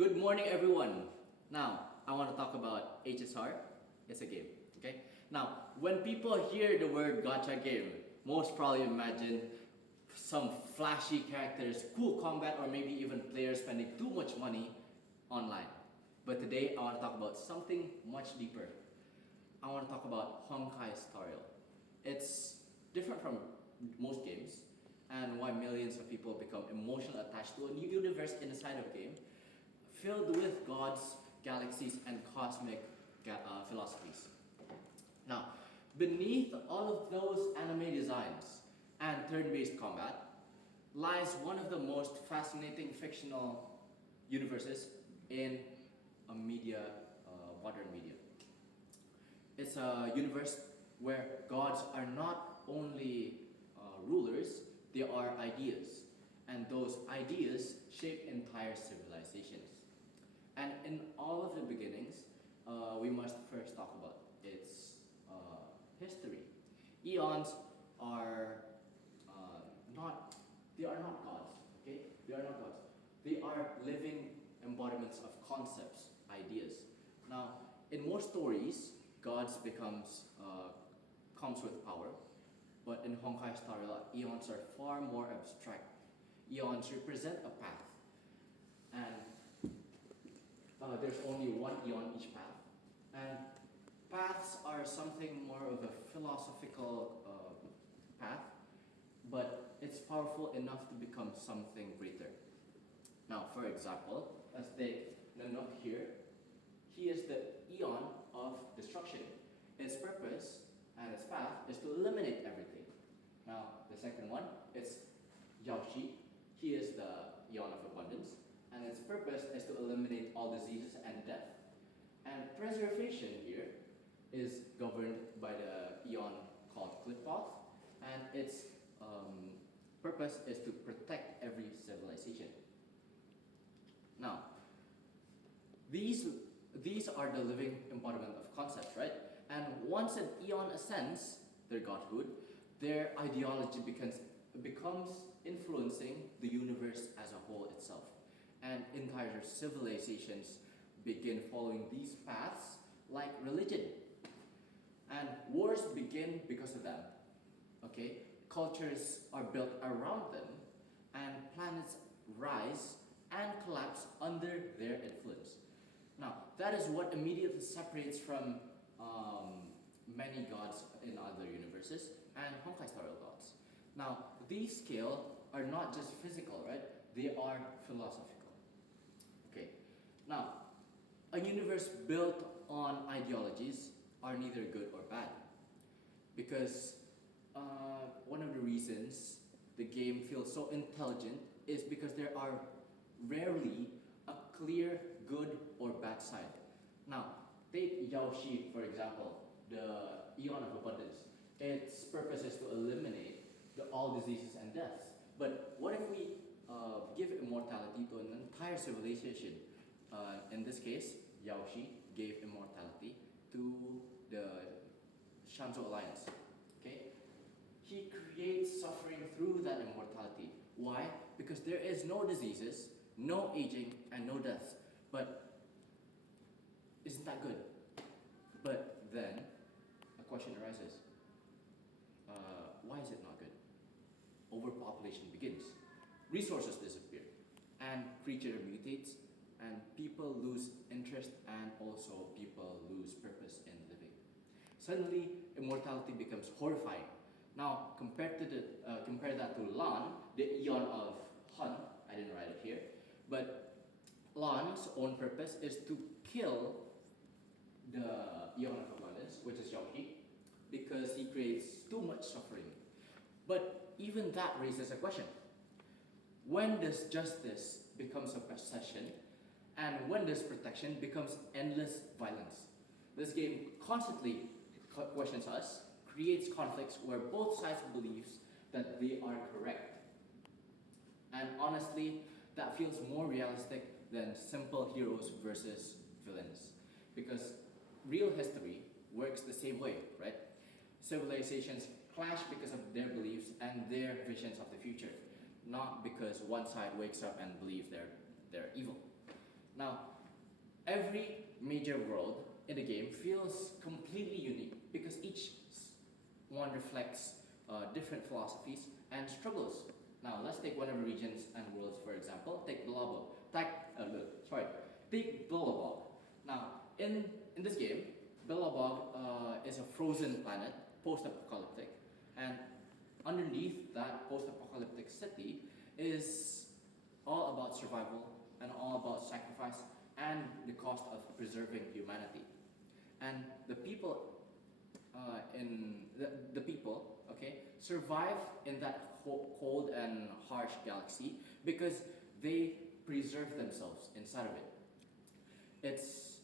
Good morning, everyone. Now, I want to talk about HSR. It's a game, okay? Now, when people hear the word gacha game, most probably imagine some flashy characters, cool combat, or maybe even players spending too much money online. But today, I want to talk about something much deeper. I want to talk about Honkai tutorial. It's different from most games, and why millions of people become emotionally attached to a new universe inside of a game filled with gods, galaxies, and cosmic philosophies. Now, beneath all of those anime designs and turn-based combat lies one of the most fascinating fictional universes in modern media. It's a universe where gods are not only rulers, they are ideas, and those ideas shape entire civilizations. And in all of the beginnings, we must first talk about its history. Eons are not, they are not gods, okay? They are not gods. They are living embodiments of concepts, ideas. Now, in most stories, gods comes with power, but in Honkai style, eons are far more abstract. Eons represent a path, and there's only one eon each path. And paths are something more of a philosophical path, but it's powerful enough to become something greater. Now, for example, let's take Nanook here. He is the eon of destruction. Its purpose and its path is to eliminate everything. Now, the second one is Yaoshi. He is the eon of abundance, and its purpose is to eliminate all diseases and death. And preservation here is governed by the eon called Klippoth, and its purpose is to protect every civilization. Now, these are the living embodiment of concepts, right? And once an eon ascends their godhood, their ideology becomes influencing the universe as a whole itself. And entire civilizations begin following these paths like religion. And wars begin because of them. Okay? Cultures are built around them, and planets rise and collapse under their influence. Now, that is what immediately separates from many gods in other universes and Honkai style gods. Now, these scale are not just physical, right? They are philosophical. Okay. Now, a universe built on ideologies are neither good or bad, because one of the reasons the game feels so intelligent is because there are rarely a clear good or bad side. Now, take Yaoshi, for example, the Eon of Abundance. Its purpose is to eliminate all diseases and deaths. But what if we give immortality to an entire civilization? In this case, Yaoshi gave immortality to the Shanzhou Alliance. Okay? He creates suffering through that immortality. Why? Because there is no diseases, no aging, and no deaths. But isn't that good? But then a question arises. Why is it not good? Overpopulation begins. Resources disappear, and creature mutates, and people lose interest, and also people lose purpose in living. Suddenly, immortality becomes horrifying. Now, compare that to Lan, the Eon of Hun. I didn't write it here, but Lan's own purpose is to kill the Eon of Abundance, which is Yaoshi, because he creates too much suffering. But even that raises a question. When does justice becomes a possession, and when does protection becomes endless violence? This game constantly questions us, creates conflicts where both sides believes that they are correct. And honestly, that feels more realistic than simple heroes versus villains. Because real history works the same way, right? Civilizations clash because of their beliefs and their visions of the future, not because one side wakes up and believes they're evil. Now, Every major world in the game feels completely unique because each one reflects different philosophies and struggles. Now, let's take one of the regions and worlds, for example. Take Billabong. Take Billabong. Now, in this game, Billabong is a frozen planet, post-apocalyptic, and underneath that post-apocalyptic city is all about survival and all about sacrifice and the cost of preserving humanity. And the people survive in that cold and harsh galaxy because they preserve themselves inside of it. Its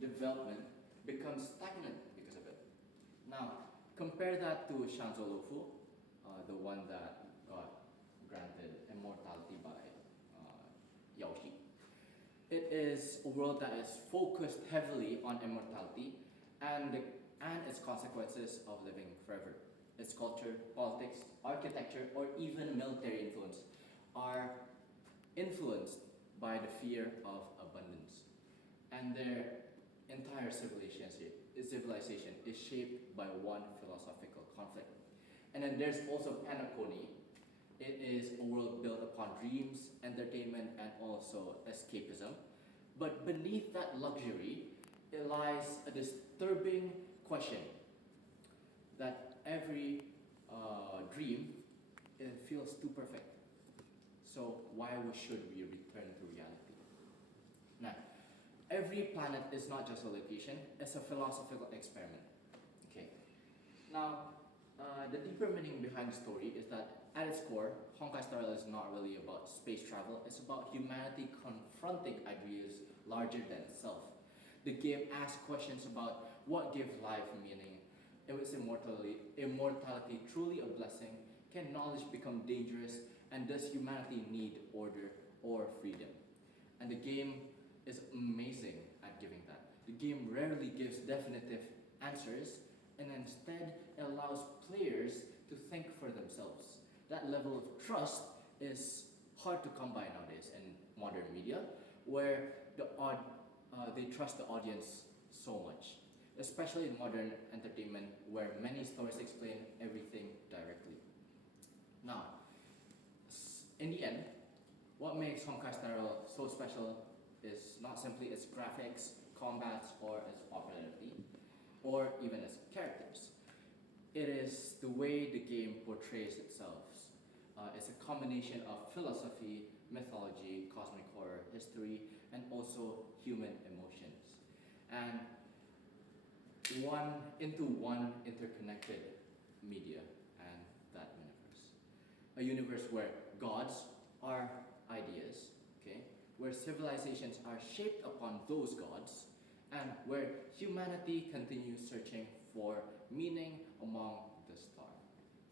development becomes stagnant because of it. Now, compare that to Shanzolofu, the one that got granted immortality by Yaoshi. It is a world that is focused heavily on immortality and its consequences of living forever. Its culture, politics, architecture, or even military influence are influenced by the fear of abundance. And their entire civilization is shaped by one philosophical conflict. And then there's also Panacony. It is a world built upon dreams, entertainment, and also escapism. But beneath that luxury, it lies a disturbing question that every dream, it feels too perfect. So why should we return to reality? Now, every planet is not just a location, it's a philosophical experiment. Okay. Now, the deeper meaning behind the story is that at its core, Honkai Star Rail is not really about space travel, it's about humanity confronting ideas larger than itself. The game asks questions about what gives life meaning. Is immortality truly a blessing? Can knowledge become dangerous? And does humanity need order or freedom? And the game is amazing at giving that. The game rarely gives definitive answers, and instead it allows players to think for themselves. That level of trust is hard to come by nowadays in modern media, where they trust the audience so much, especially in modern entertainment, where many stories explain everything directly. Now, in the end, what makes Honkai Star Rail so special is not simply its graphics, combats, or its popularity, or even its characters. It is the way the game portrays itself. It's a combination of philosophy, mythology, cosmic horror, history, and also human emotions. And one interconnected media and that universe. A universe where gods are ideas, okay? Where civilizations are shaped upon those gods, and where humanity continues searching for meaning among the stars.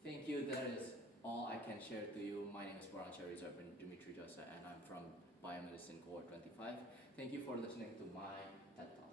Thank you, that is all I can share to you. My name is Barransya Rayzard Dmitri Djasa, and I'm from Biomedicine Cohort 25. Thank you for listening to my TED Talk.